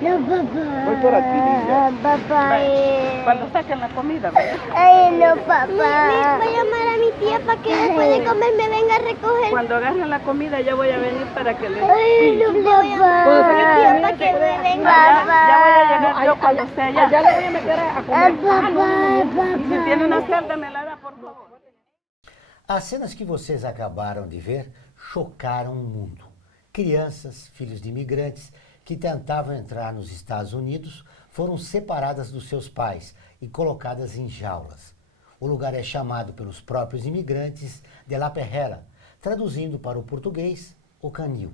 No, papá. Voy por aquí, niña. Papá. Cuando saquen la comida, ¿verdad? Ay, no, papá. Voy a llamar a mi tía para que después de comer me venga a recoger. Cuando agarren la comida, ya voy a venir para que le... Ay, no, papá. Para que me venga. Ya voy a llegar yo cuando esté allá. Ya le voy a meter a comer. Y si tiene una celda, me la da, por favor. As cenas que vocês acabaram de ver chocaram o mundo. Crianças, filhos de imigrantes, que tentavam entrar nos Estados Unidos foram separadas dos seus pais e colocadas em jaulas. O lugar é chamado pelos próprios imigrantes de La Perrera, traduzindo para o português, o canil.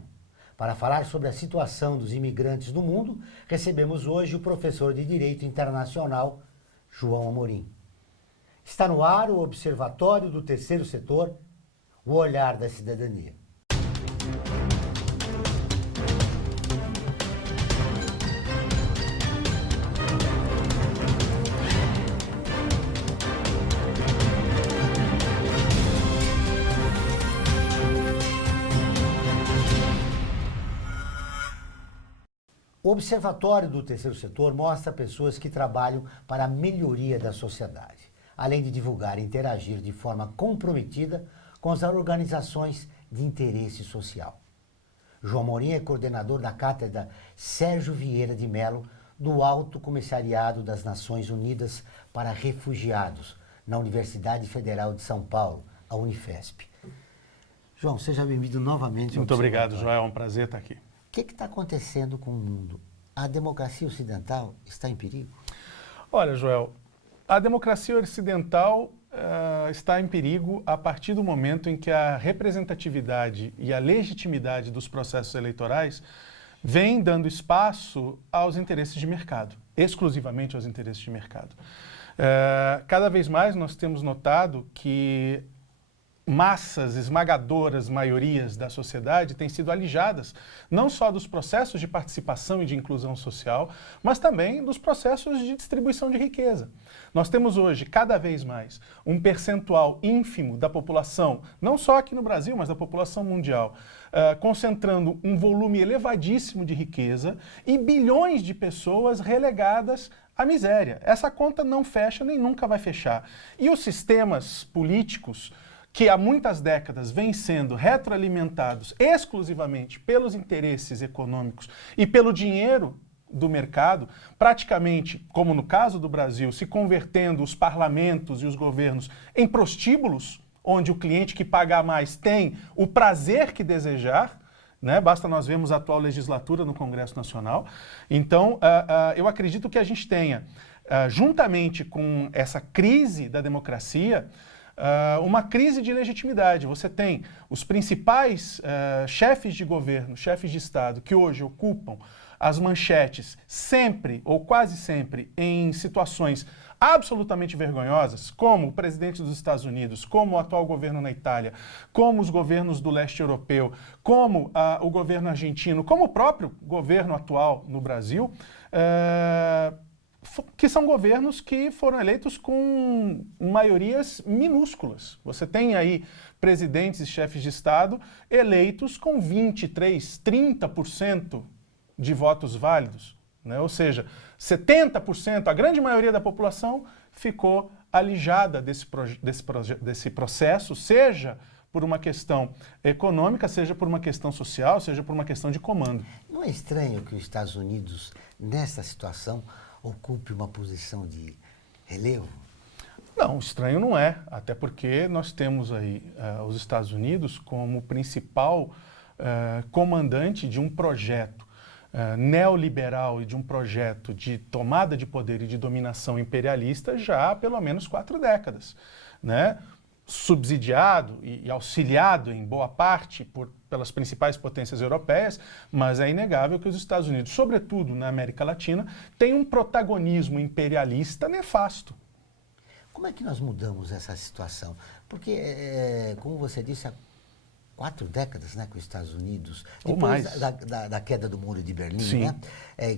Para falar sobre a situação dos imigrantes no mundo, recebemos hoje o professor de Direito Internacional, João Amorim. Está no ar o Observatório do Terceiro Setor, o olhar da cidadania. O Observatório do Terceiro Setor mostra pessoas que trabalham para a melhoria da sociedade, além de divulgar e interagir de forma comprometida com as organizações de interesse social. João Amorim é coordenador da Cátedra Sérgio Vieira de Mello do Alto Comissariado das Nações Unidas para Refugiados, na Universidade Federal de São Paulo, a Unifesp. João, seja bem-vindo novamente. Muito obrigado, Joel. É um prazer estar aqui. O que está acontecendo com o mundo? A democracia ocidental está em perigo? Olha, Joel, a democracia ocidental está em perigo a partir do momento em que a representatividade e a legitimidade dos processos eleitorais vem dando espaço aos interesses de mercado, exclusivamente aos interesses de mercado. Cada vez mais nós temos notado que massas esmagadoras, maiorias da sociedade têm sido alijadas não só dos processos de participação e de inclusão social, mas também dos processos de distribuição de riqueza. Nós temos hoje, cada vez mais, um percentual ínfimo da população, não só aqui no Brasil, mas da população mundial, concentrando um volume elevadíssimo de riqueza e bilhões de pessoas relegadas à miséria. Essa conta não fecha nem nunca vai fechar. E os sistemas políticos que há muitas décadas vêm sendo retroalimentados exclusivamente pelos interesses econômicos e pelo dinheiro do mercado, praticamente, como no caso do Brasil, se convertendo os parlamentos e os governos em prostíbulos, onde o cliente que pagar mais tem o prazer que desejar, né? Basta nós vermos a atual legislatura no Congresso Nacional. Então, eu acredito que a gente tenha, juntamente com essa crise da democracia, uma crise de legitimidade. Você tem os principais chefes de governo, chefes de Estado, que hoje ocupam as manchetes sempre, ou quase sempre, em situações absolutamente vergonhosas, como o presidente dos Estados Unidos, como o atual governo na Itália, como os governos do leste europeu, como o governo argentino, como o próprio governo atual no Brasil, que são governos que foram eleitos com maiorias minúsculas. Você tem aí presidentes e chefes de Estado eleitos com 23%, 30% de votos válidos, né? Ou seja, 70%, a grande maioria da população ficou alijada desse processo, seja por uma questão econômica, seja por uma questão social, seja por uma questão de comando. Não é estranho que os Estados Unidos, nessa situação, ocupe uma posição de relevo? Não, estranho não é, até porque nós temos aí os Estados Unidos como principal comandante de um projeto neoliberal e de um projeto de tomada de poder e de dominação imperialista já há pelo menos 4 décadas, né? Subsidiado e auxiliado em boa parte pelas principais potências europeias, mas é inegável que os Estados Unidos, sobretudo na América Latina, têm um protagonismo imperialista nefasto. Como é que nós mudamos essa situação? Porque, como você disse, há 4 décadas, né, que os Estados Unidos, ou depois mais, da queda do Muro de Berlim, sim, né,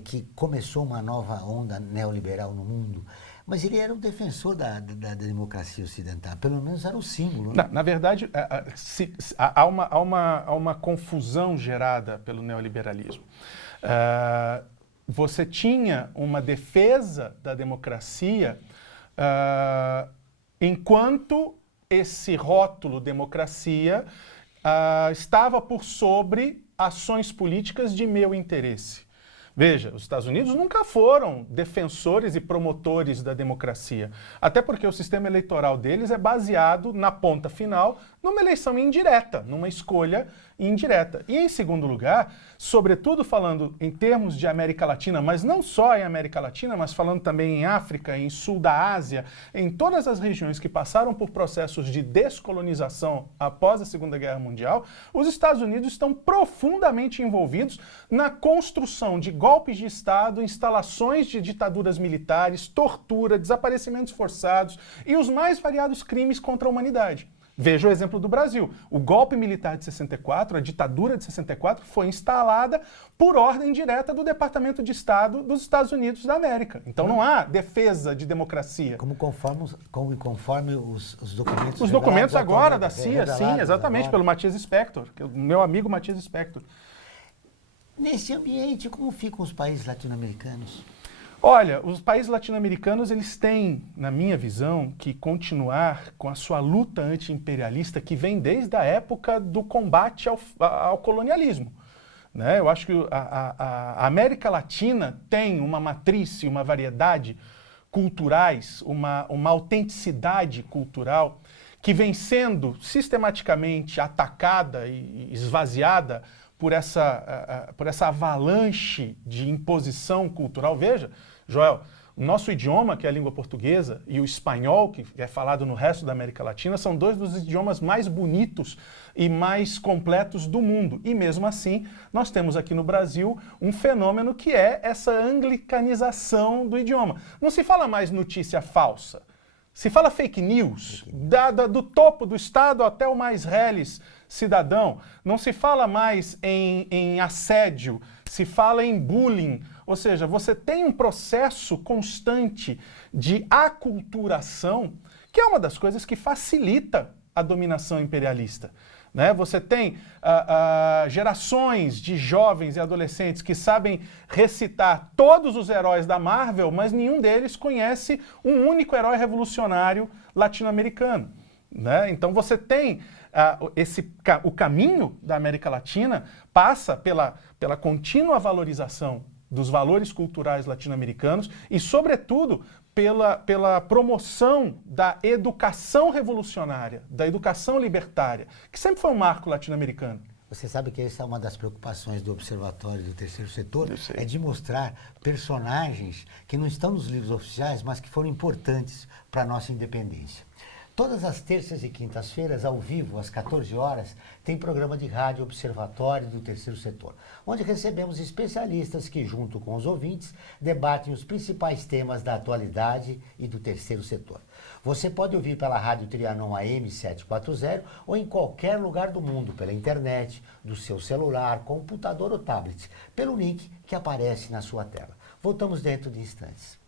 que começou uma nova onda neoliberal no mundo, mas ele era um defensor da democracia ocidental, pelo menos era o símbolo. Né? Na verdade, há uma confusão gerada pelo neoliberalismo. você tinha uma defesa da democracia enquanto esse rótulo democracia estava por sobre ações políticas de meu interesse. Veja, os Estados Unidos nunca foram defensores e promotores da democracia, até porque o sistema eleitoral deles é baseado, na ponta final, numa eleição indireta, numa escolha indireta. E, em segundo lugar, sobretudo falando em termos de América Latina, mas não só em América Latina, mas falando também em África, em sul da Ásia, em todas as regiões que passaram por processos de descolonização após a Segunda Guerra Mundial, os Estados Unidos estão profundamente envolvidos na construção de golpes de Estado, instalações de ditaduras militares, tortura, desaparecimentos forçados e os mais variados crimes contra a humanidade. Veja o exemplo do Brasil. O golpe militar de 64, a ditadura de 64, foi instalada por ordem direta do Departamento de Estado dos Estados Unidos da América. Então não há defesa de democracia. Conforme os documentos... Os documentos agora da CIA, revelados sim, exatamente, agora. pelo Matias Spector, que é o meu amigo Matias Spector. Nesse ambiente, como ficam os países latino-americanos? Olha, os países latino-americanos, eles têm, na minha visão, que continuar com a sua luta anti-imperialista que vem desde a época do combate ao colonialismo. Né? Eu acho que a América Latina tem uma matriz e uma variedade culturais, uma autenticidade cultural que vem sendo sistematicamente atacada e esvaziada por essa avalanche de imposição cultural. Veja, Joel, o nosso idioma, que é a língua portuguesa, e o espanhol, que é falado no resto da América Latina, são dois dos idiomas mais bonitos e mais completos do mundo. E mesmo assim, nós temos aqui no Brasil um fenômeno que é essa anglicanização do idioma. Não se fala mais notícia falsa. Se fala fake news, do topo do Estado até o mais reles cidadão. Não se fala mais em assédio, se fala em bullying. Ou seja, você tem um processo constante de aculturação, que é uma das coisas que facilita a dominação imperialista. Né? Você tem gerações de jovens e adolescentes que sabem recitar todos os heróis da Marvel, mas nenhum deles conhece um único herói revolucionário latino-americano. Né? Então você tem o caminho da América Latina passa pela contínua valorização dos valores culturais latino-americanos e, sobretudo, pela promoção da educação revolucionária, da educação libertária, que sempre foi um marco latino-americano. Você sabe que essa é uma das preocupações do Observatório do Terceiro Setor, é de mostrar personagens que não estão nos livros oficiais, mas que foram importantes para a nossa independência. Todas as terças e quintas-feiras, ao vivo, às 14 horas, tem programa de rádio Observatório do Terceiro Setor, onde recebemos especialistas que, junto com os ouvintes, debatem os principais temas da atualidade e do terceiro setor. Você pode ouvir pela Rádio Trianon AM 740 ou em qualquer lugar do mundo, pela internet, do seu celular, computador ou tablet, pelo link que aparece na sua tela. Voltamos dentro de instantes.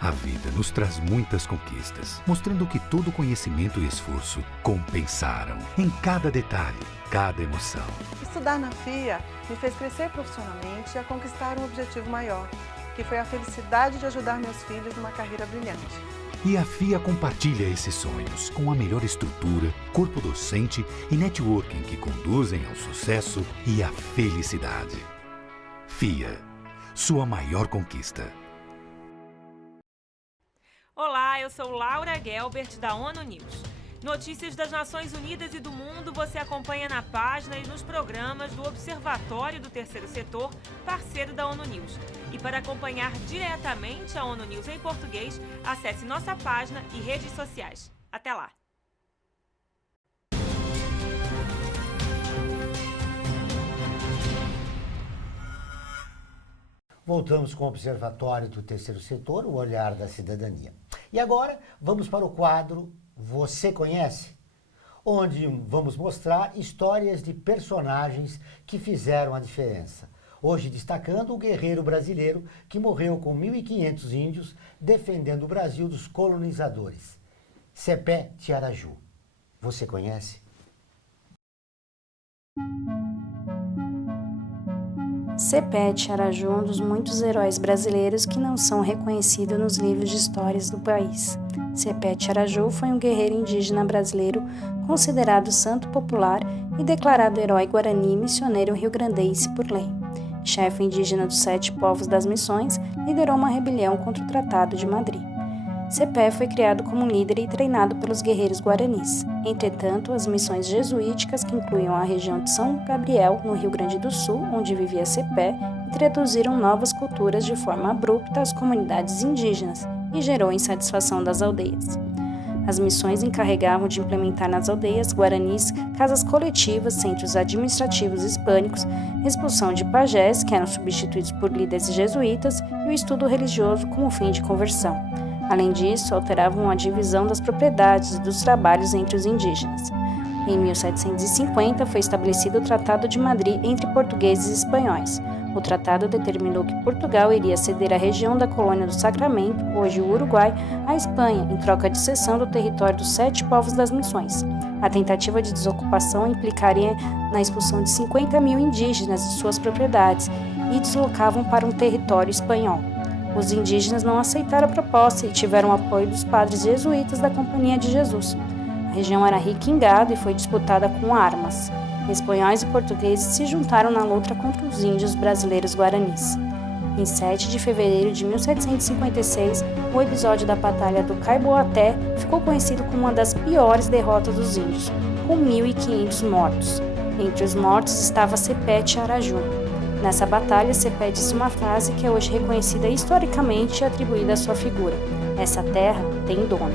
A vida nos traz muitas conquistas, mostrando que todo conhecimento e esforço compensaram em cada detalhe, cada emoção. Estudar na FIA me fez crescer profissionalmente e a conquistar um objetivo maior, que foi a felicidade de ajudar meus filhos numa carreira brilhante. E a FIA compartilha esses sonhos com a melhor estrutura, corpo docente e networking que conduzem ao sucesso e à felicidade. FIA, sua maior conquista. Olá, eu sou Laura Gelbert, da ONU News. Notícias das Nações Unidas e do mundo você acompanha na página e nos programas do Observatório do Terceiro Setor, parceiro da ONU News. E para acompanhar diretamente a ONU News em português, acesse nossa página e redes sociais. Até lá! Voltamos com o Observatório do Terceiro Setor, o olhar da cidadania. E agora vamos para o quadro Você Conhece? Onde vamos mostrar histórias de personagens que fizeram a diferença. Hoje destacando o guerreiro brasileiro que morreu com 1.500 índios defendendo o Brasil dos colonizadores. Cepé Tiaraju. Você conhece? Sepete Araju é um dos muitos heróis brasileiros que não são reconhecidos nos livros de histórias do país. Sepete Araju foi um guerreiro indígena brasileiro considerado santo popular e declarado herói guarani missioneiro rio-grandense por lei. Chefe indígena dos 7 povos das Missões, liderou uma rebelião contra o Tratado de Madrid. Sepé foi criado como líder e treinado pelos guerreiros guaranis. Entretanto, as missões jesuíticas, que incluíam a região de São Gabriel, no Rio Grande do Sul, onde vivia Sepé, introduziram novas culturas de forma abrupta às comunidades indígenas e gerou insatisfação das aldeias. As missões encarregavam de implementar nas aldeias guaranis casas coletivas, centros administrativos hispânicos, expulsão de pajés, que eram substituídos por líderes jesuítas, e o estudo religioso como fim de conversão. Além disso, alteravam a divisão das propriedades e dos trabalhos entre os indígenas. Em 1750, foi estabelecido o Tratado de Madrid entre portugueses e espanhóis. O tratado determinou que Portugal iria ceder a região da colônia do Sacramento, hoje o Uruguai, à Espanha, em troca de cessão do território dos 7 povos das Missões. A tentativa de desocupação implicaria na expulsão de 50 mil indígenas de suas propriedades e deslocavam para um território espanhol. Os indígenas não aceitaram a proposta e tiveram o apoio dos padres jesuítas da Companhia de Jesus. A região era rica em gado e foi disputada com armas. Espanhóis e portugueses se juntaram na luta contra os índios brasileiros guaranis. Em 7 de fevereiro de 1756, o episódio da Batalha do Caiboaté ficou conhecido como uma das piores derrotas dos índios, com 1.500 mortos. Entre os mortos estava Sepete Araju. Nessa batalha, Sepé disse uma frase que é hoje reconhecida historicamente e atribuída à sua figura: "Essa terra tem dono".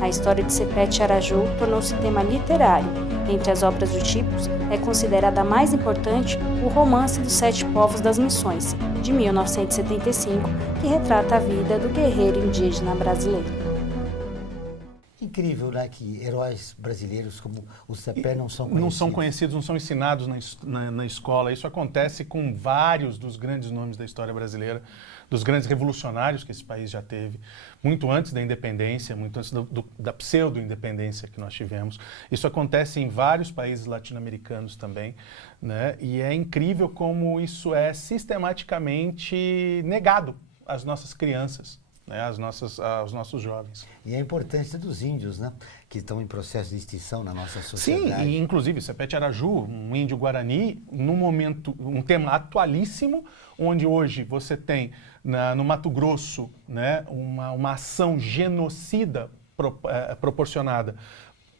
A história de Sepete Araju tornou-se tema literário. Entre as obras do tipo, é considerada a mais importante o Romance dos 7 Povos das Missões, de 1975, que retrata a vida do guerreiro indígena brasileiro. Incrível, né, que heróis brasileiros como o Sepé não são conhecidos. Não são conhecidos, não são ensinados na escola. Isso acontece com vários dos grandes nomes da história brasileira, dos grandes revolucionários que esse país já teve, muito antes da independência, muito antes da pseudo-independência que nós tivemos. Isso acontece em vários países latino-americanos também, né? E é incrível como isso é sistematicamente negado às nossas crianças, né, aos nossos jovens. E a importância dos índios, né, que estão em processo de extinção na nossa sociedade. Sim, e inclusive Sepete Araju, um índio guarani, num momento, um tema atualíssimo, onde hoje você tem no Mato Grosso, né, uma ação genocida proporcionada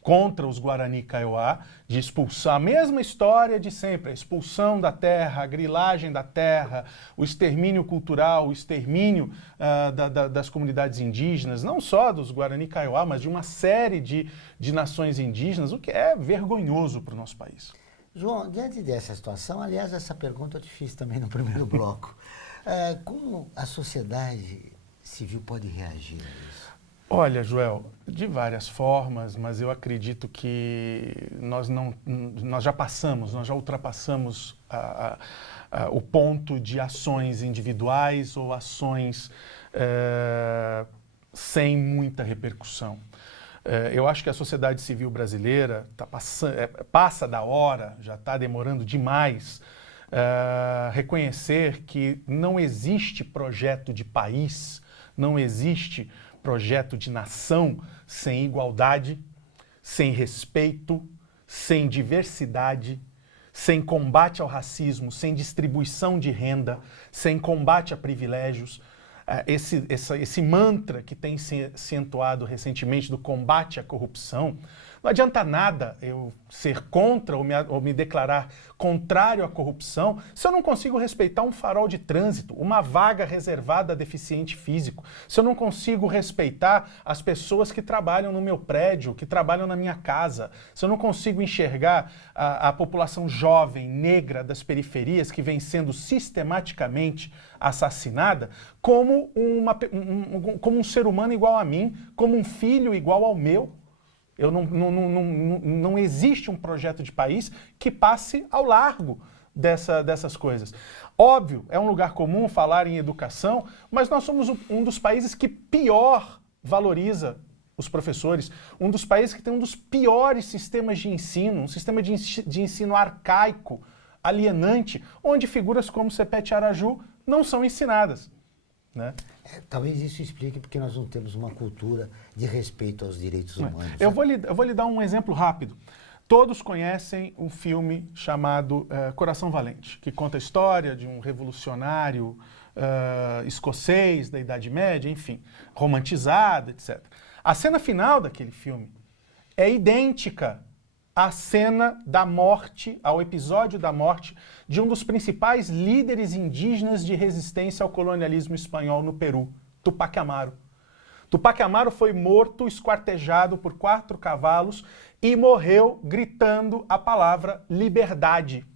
contra os Guarani Kaiowá, de expulsar a mesma história de sempre, a expulsão da terra, a grilagem da terra, o extermínio cultural, o extermínio das comunidades indígenas, não só dos Guarani Kaiowá, mas de uma série de nações indígenas, o que é vergonhoso para o nosso país. João, diante dessa situação, aliás, essa pergunta eu te fiz também no primeiro bloco, como a sociedade civil pode reagir a isso? Olha, Joel, de várias formas, mas eu acredito que nós já ultrapassamos o ponto de ações individuais ou ações sem muita repercussão. Eu acho que a sociedade civil brasileira passa da hora, já está demorando demais, reconhecer que não existe projeto de país, não existe projeto de nação sem igualdade, sem respeito, sem diversidade, sem combate ao racismo, sem distribuição de renda, sem combate a privilégios. Esse mantra que tem se entoado recentemente do combate à corrupção, não adianta nada eu ser contra ou me declarar contrário à corrupção se eu não consigo respeitar um farol de trânsito, uma vaga reservada a deficiente físico, se eu não consigo respeitar as pessoas que trabalham no meu prédio, que trabalham na minha casa, se eu não consigo enxergar a população jovem, negra das periferias que vem sendo sistematicamente assassinada como um ser humano igual a mim, como um filho igual ao meu. Não existe um projeto de país que passe ao largo dessas coisas. Óbvio, é um lugar comum falar em educação, mas nós somos um dos países que pior valoriza os professores, um dos países que tem um dos piores sistemas de ensino, um sistema de ensino arcaico, alienante, onde figuras como Sepete Araju não são ensinadas, né? Talvez isso explique porque nós não temos uma cultura de respeito aos direitos humanos. Eu vou lhe dar um exemplo rápido. Todos conhecem um filme chamado Coração Valente, que conta a história de um revolucionário escocês da Idade Média, enfim, romantizada, etc. A cena final daquele filme é idêntica à cena da morte, ao episódio da morte de um dos principais líderes indígenas de resistência ao colonialismo espanhol no Peru, Tupac Amaru. Tupac Amaru foi morto, esquartejado por 4 cavalos e morreu gritando a palavra liberdade.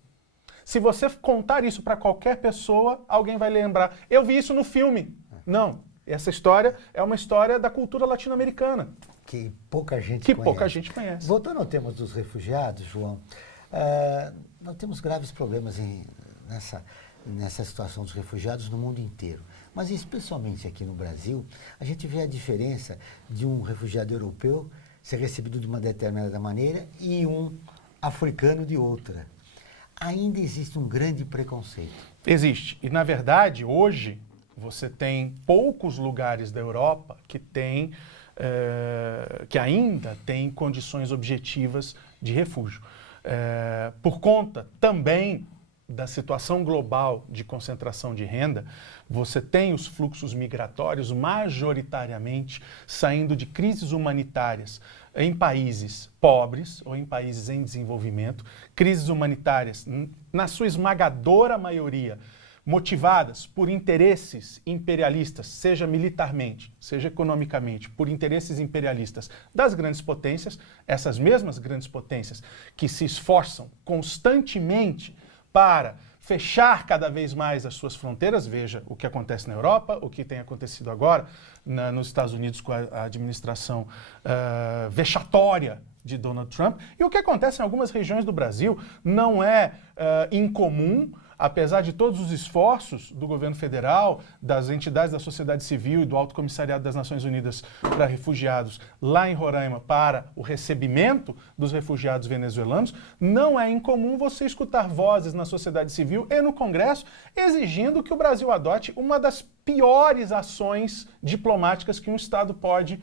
Se você contar isso para qualquer pessoa, alguém vai lembrar. Eu vi isso no filme. Não, essa história é uma história da cultura latino-americana. Que pouca gente conhece. Voltando ao tema dos refugiados, João, nós temos graves problemas nessa situação dos refugiados no mundo inteiro. Mas especialmente aqui no Brasil, a gente vê a diferença de um refugiado europeu ser recebido de uma determinada maneira e um africano de outra. Ainda existe um grande preconceito. Existe. E, na verdade, hoje, você tem poucos lugares da Europa que ainda têm condições objetivas de refúgio. Por conta também da situação global de concentração de renda, você tem os fluxos migratórios majoritariamente saindo de crises humanitárias em países pobres ou em países em desenvolvimento, crises humanitárias, na sua esmagadora maioria, motivadas por interesses imperialistas, seja militarmente, seja economicamente, por interesses imperialistas das grandes potências, essas mesmas grandes potências que se esforçam constantemente para fechar cada vez mais as suas fronteiras. Veja o que acontece na Europa, o que tem acontecido agora nos Estados Unidos com a administração vexatória de Donald Trump, e o que acontece em algumas regiões do Brasil. Não é incomum, apesar de todos os esforços do governo federal, das entidades da sociedade civil e do Alto Comissariado das Nações Unidas para Refugiados lá em Roraima para o recebimento dos refugiados venezuelanos, não é incomum você escutar vozes na sociedade civil e no Congresso exigindo que o Brasil adote uma das piores ações diplomáticas que um Estado pode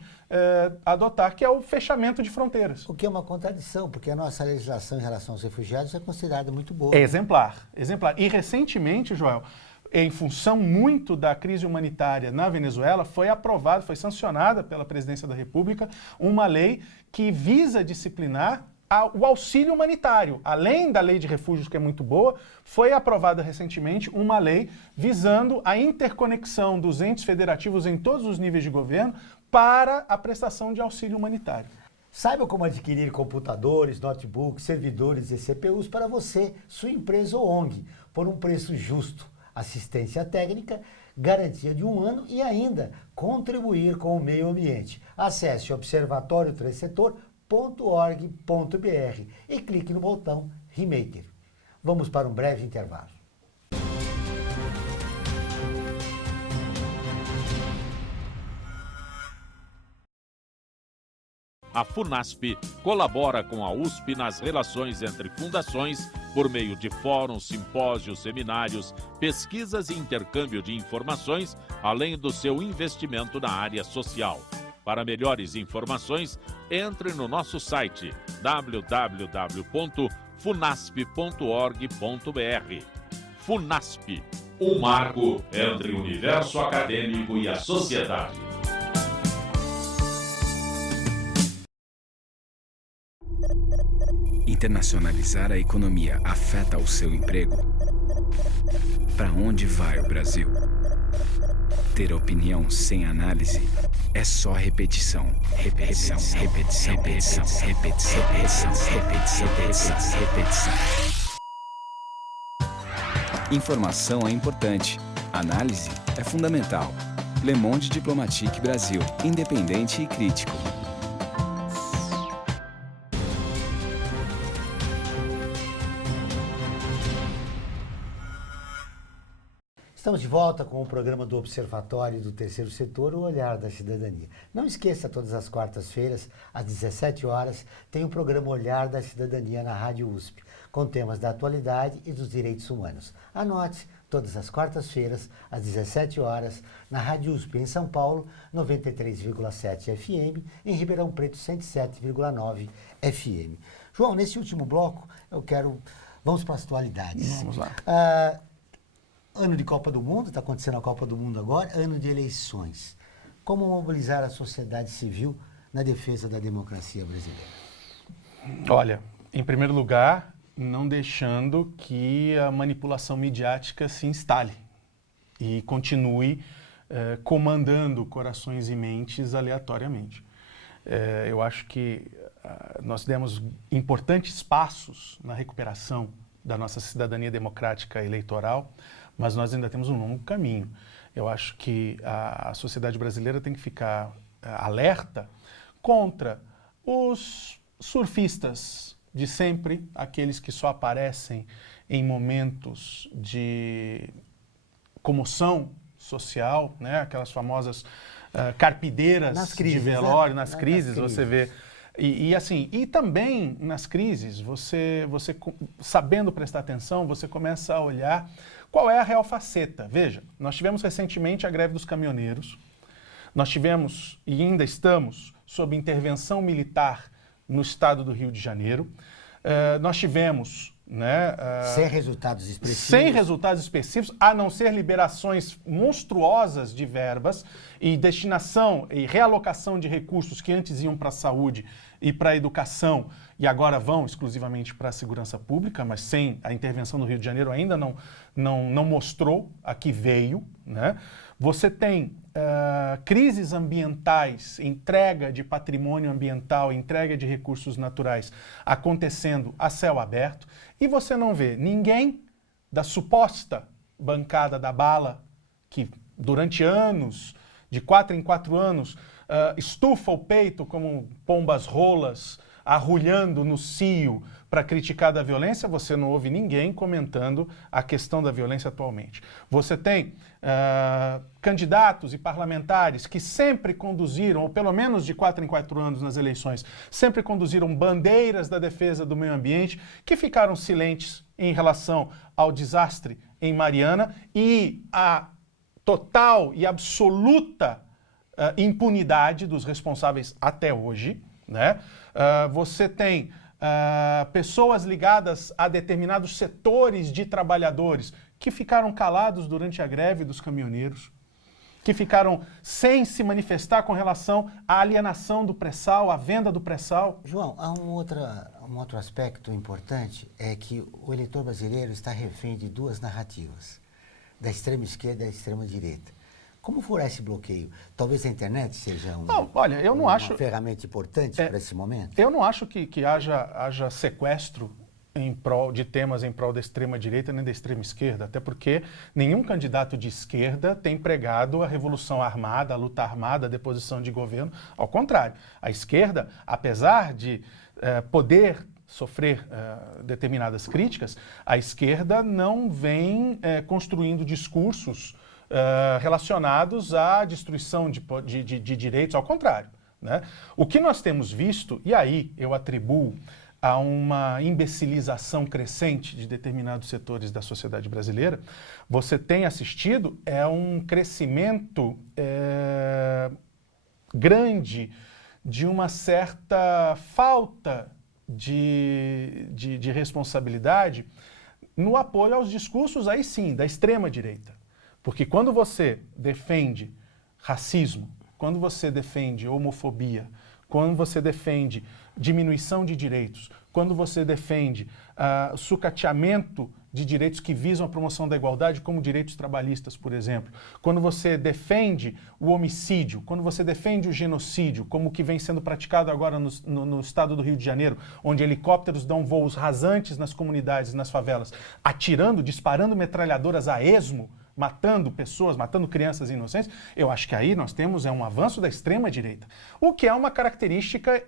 adotar, que é o fechamento de fronteiras. O que é uma contradição, porque a nossa legislação em relação aos refugiados é considerada muito boa. Exemplar. E recentemente, Joel, em função muito da crise humanitária na Venezuela, foi aprovada, foi sancionada pela Presidência da República uma lei que visa disciplinar o auxílio humanitário. Além da lei de refúgios, que é muito boa, foi aprovada recentemente uma lei visando a interconexão dos entes federativos em todos os níveis de governo para a prestação de auxílio humanitário. Saiba como adquirir computadores, notebooks, servidores e CPUs para você, sua empresa ou ONG, por um preço justo, assistência técnica, garantia de 1 ano e ainda contribuir com o meio ambiente. Acesse observatório3setor.org.br e clique no botão Remaker. Vamos para um breve intervalo. A FUNASP colabora com a USP nas relações entre fundações por meio de fóruns, simpósios, seminários, pesquisas e intercâmbio de informações, além do seu investimento na área social. Para melhores informações, entre no nosso site www.funasp.org.br. FUNASP, um marco entre o universo acadêmico e a sociedade. Internacionalizar a economia afeta o seu emprego? Para onde vai o Brasil? Ter opinião sem análise é só repetição. Repetição, repetição, repetição, repetição, repetição, repetição, repetição, repetição. Informação é importante. Análise é fundamental. Le Monde Diplomatique Brasil. Independente e crítico. Estamos de volta com o programa do Observatório do Terceiro Setor, o Olhar da Cidadania. Não esqueça, todas as quartas-feiras, às 17 horas, tem o programa Olhar da Cidadania na Rádio USP, com temas da atualidade e dos direitos humanos. Anote, todas as quartas-feiras, às 17 horas, na Rádio USP em São Paulo, 93,7 FM, em Ribeirão Preto, 107,9 FM. João, nesse último bloco, vamos para as atualidades. Vamos lá. Ano de Copa do Mundo, está acontecendo a Copa do Mundo agora, ano de eleições. Como mobilizar a sociedade civil na defesa da democracia brasileira? Olha, em primeiro lugar, não deixando que a manipulação midiática se instale e continue comandando corações e mentes aleatoriamente. Eu acho que nós demos importantes passos na recuperação da nossa cidadania democrática eleitoral, mas nós ainda temos um longo caminho. Eu acho que a sociedade brasileira tem que ficar alerta contra os surfistas de sempre, aqueles que só aparecem em momentos de comoção social, né? Aquelas famosas carpideiras de velório, nas crises, você vê. E também nas crises, você sabendo prestar atenção, você começa a olhar qual é a real faceta. Veja, nós tivemos recentemente a greve dos caminhoneiros, nós tivemos e ainda estamos sob intervenção militar no estado do Rio de Janeiro, nós tivemos... sem resultados expressivos. Sem resultados específicos, a não ser liberações monstruosas de verbas e destinação e realocação de recursos que antes iam para a saúde e para a educação e agora vão exclusivamente para a segurança pública, mas sem a intervenção do Rio de Janeiro ainda não mostrou a que veio, né? Você tem crises ambientais, entrega de patrimônio ambiental, entrega de recursos naturais acontecendo a céu aberto e você não vê ninguém da suposta bancada da bala que durante anos, de 4 em 4 anos, estufa o peito como pombas rolas, arrulhando no cio para criticar da violência, você não ouve ninguém comentando a questão da violência atualmente. Você tem candidatos e parlamentares que sempre conduziram, ou pelo menos de 4 em 4 anos nas eleições, sempre conduziram bandeiras da defesa do meio ambiente, que ficaram silentes em relação ao desastre em Mariana e a total e absoluta impunidade dos responsáveis até hoje, né? Você tem pessoas ligadas a determinados setores de trabalhadores que ficaram calados durante a greve dos caminhoneiros, que ficaram sem se manifestar com relação à alienação do pré-sal, à venda do pré-sal. João, há um outro aspecto importante, é que o eleitor brasileiro está refém de duas narrativas, da extrema esquerda e da extrema direita. Como furar esse bloqueio? Talvez a internet seja uma ferramenta importante para esse momento? Eu não acho que haja sequestro de temas em prol da extrema-direita nem da extrema-esquerda, até porque nenhum candidato de esquerda tem pregado a revolução armada, a luta armada, a deposição de governo. Ao contrário, a esquerda, apesar de poder sofrer determinadas críticas, a esquerda não vem construindo discursos relacionados à destruição de direitos, ao contrário, né? O que nós temos visto, e aí eu atribuo a uma imbecilização crescente de determinados setores da sociedade brasileira, você tem assistido um crescimento grande de uma certa falta de responsabilidade no apoio aos discursos, aí sim, da extrema-direita. Porque quando você defende racismo, quando você defende homofobia, quando você defende diminuição de direitos, quando você defende sucateamento de direitos que visam a promoção da igualdade, como direitos trabalhistas, por exemplo, quando você defende o homicídio, quando você defende o genocídio, como o que vem sendo praticado agora no estado do Rio de Janeiro, onde helicópteros dão voos rasantes nas comunidades, nas favelas, atirando, disparando metralhadoras a esmo, matando pessoas, matando crianças inocentes, eu acho que aí nós temos um avanço da extrema-direita, o que é uma característica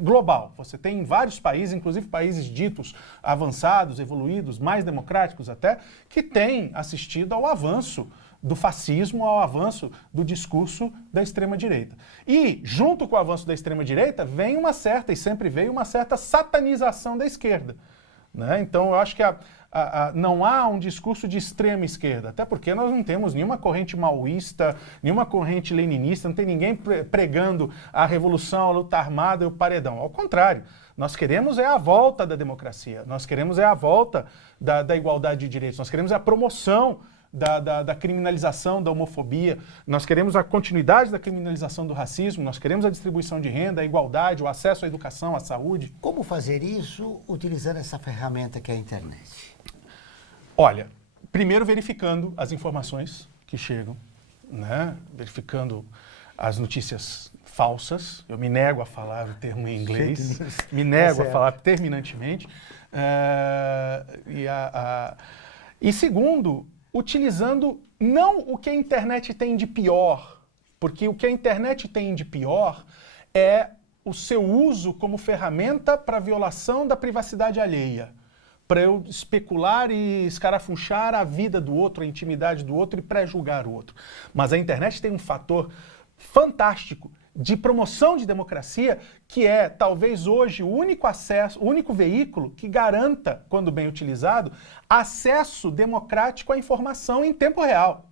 global. Você tem vários países, inclusive países ditos avançados, evoluídos, mais democráticos até, que têm assistido ao avanço do fascismo, ao avanço do discurso da extrema-direita. E, junto com o avanço da extrema-direita, vem uma certa, e sempre veio, uma certa satanização da esquerda, né? Então, eu acho que não há um discurso de extrema esquerda, até porque nós não temos nenhuma corrente maoísta, nenhuma corrente leninista, não tem ninguém pregando a revolução, a luta armada e o paredão. Ao contrário, nós queremos a volta da democracia, nós queremos a volta da igualdade de direitos, nós queremos a promoção da criminalização da homofobia, nós queremos a continuidade da criminalização do racismo, nós queremos a distribuição de renda, a igualdade, o acesso à educação, à saúde. Como fazer isso utilizando essa ferramenta que é a internet? Olha, primeiro verificando as informações que chegam, né? Verificando as notícias falsas. Eu me nego a falar o termo em inglês, me nego a falar terminantemente. E segundo, utilizando não o que a internet tem de pior, porque o que a internet tem de pior é o seu uso como ferramenta para violação da privacidade alheia, para eu especular e escarafunchar a vida do outro, a intimidade do outro e pré-julgar o outro. Mas a internet tem um fator fantástico de promoção de democracia, que é, talvez hoje, o único acesso, o único veículo que garanta, quando bem utilizado, acesso democrático à informação em tempo real.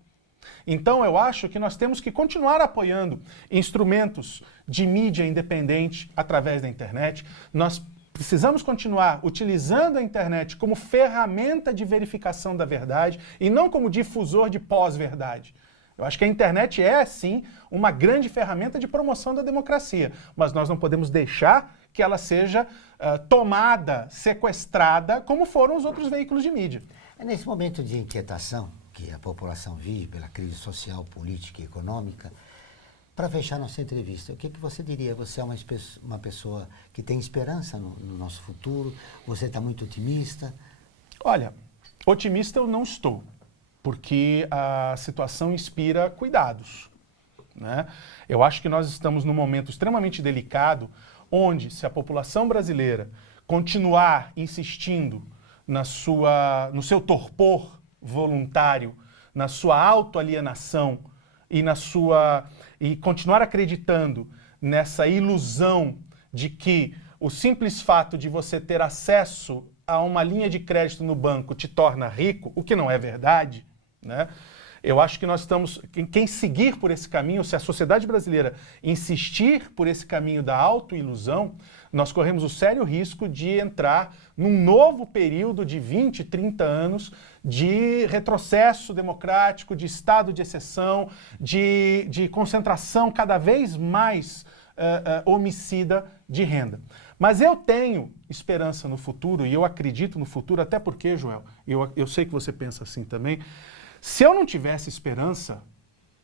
Então, eu acho que nós temos que continuar apoiando instrumentos de mídia independente através da internet. Nós precisamos continuar utilizando a internet como ferramenta de verificação da verdade e não como difusor de pós-verdade. Eu acho que a internet é, sim, uma grande ferramenta de promoção da democracia, mas nós não podemos deixar que ela seja tomada, sequestrada, como foram os outros veículos de mídia. É nesse momento de inquietação que a população vive pela crise social, política e econômica. Para fechar nossa entrevista, o que você diria? Você é uma pessoa que tem esperança no nosso futuro? Você está muito otimista? Olha, otimista eu não estou, porque a situação inspira cuidados, né? Eu acho que nós estamos num momento extremamente delicado, onde, se a população brasileira continuar insistindo no seu torpor voluntário, na sua autoalienação e continuar acreditando nessa ilusão de que o simples fato de você ter acesso a uma linha de crédito no banco te torna rico, o que não é verdade, né? Eu acho que nós estamos, quem seguir por esse caminho, se a sociedade brasileira insistir por esse caminho da autoilusão, nós corremos o sério risco de entrar num novo período de 20, 30 anos de retrocesso democrático, de estado de exceção, de concentração cada vez mais homicida de renda. Mas eu tenho esperança no futuro e eu acredito no futuro, até porque, Joel, eu sei que você pensa assim também. Se eu não tivesse esperança,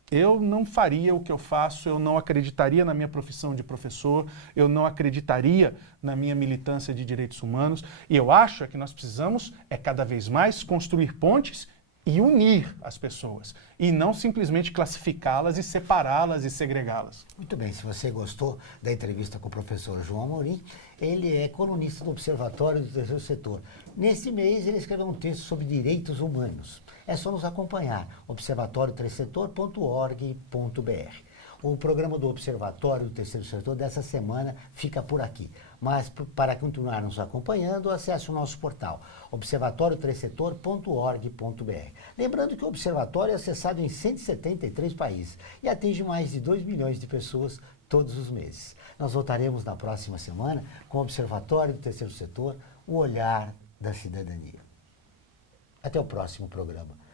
eu não faria o que eu faço, eu não acreditaria na minha profissão de professor, eu não acreditaria na minha militância de direitos humanos. E eu acho que nós precisamos, cada vez mais, construir pontes e unir as pessoas, e não simplesmente classificá-las e separá-las e segregá-las. Muito bem, se você gostou da entrevista com o professor João Amorim, ele é colunista do Observatório do Terceiro Setor. Nesse mês ele escreveu um texto sobre direitos humanos. É só nos acompanhar, observatorioterceirsetor.org.br. O programa do Observatório do Terceiro Setor dessa semana fica por aqui. Mas para continuar nos acompanhando, acesse o nosso portal, observatorioterceirsetor.org.br. Lembrando que o Observatório é acessado em 173 países e atinge mais de 2 milhões de pessoas todos os meses. Nós voltaremos na próxima semana com o Observatório do Terceiro Setor, o olhar da cidadania. Até o próximo programa.